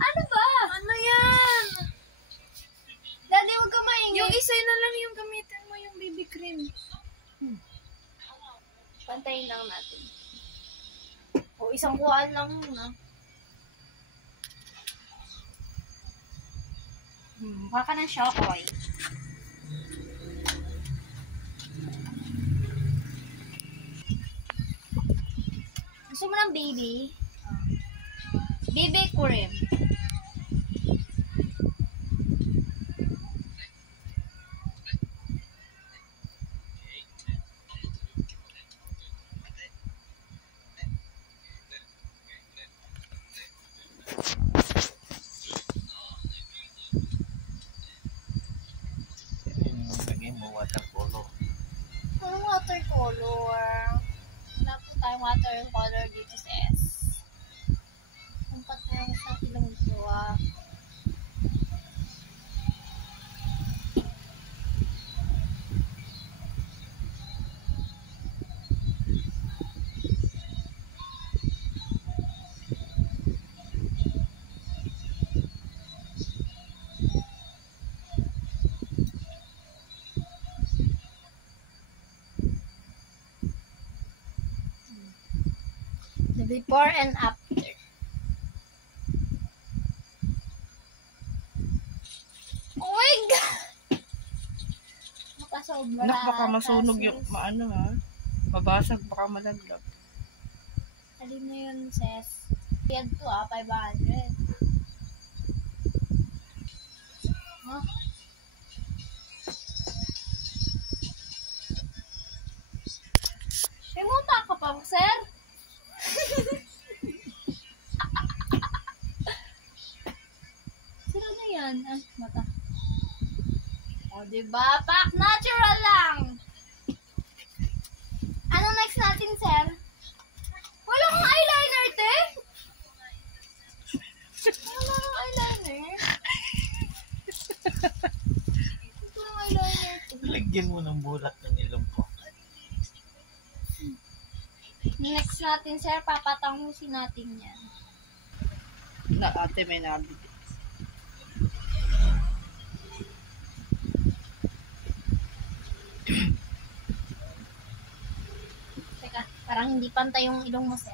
Ano ba? Ano yan? Daddy, huwag ka maingay. Yung isa na lang yung gamitin mo, yung BB cream. Pantayin lang natin. O, isang kuhaan lang muna. Mukha ka ng Shokoy. Gusto mo ng baby? Baby cream. Lagyan mo watercolor. Anong watercolor? Wala po tayong watercolor dito sa S. Ang patayang sa ilang ito The before and after. Oh my God! Makasobra. Baka masunog yung maano ha. Mabasag, baka malaglag. Alin na yun, sis? Yan to 500. Huh? May muta ka pa, sir? Sino na yan? Ah, mata. O, diba? Pak, natural lang! Ano next natin, sir? Wala kang eyeliner, te? Wala kang eyeliner? Ito ng eyeliner, te. Lagyan mo ng bulat ng ilong ko. Next natin, sir, papatangusin natin yan. Na ate may nabili. Teka, parang hindi pantay yung ilong mo, sir.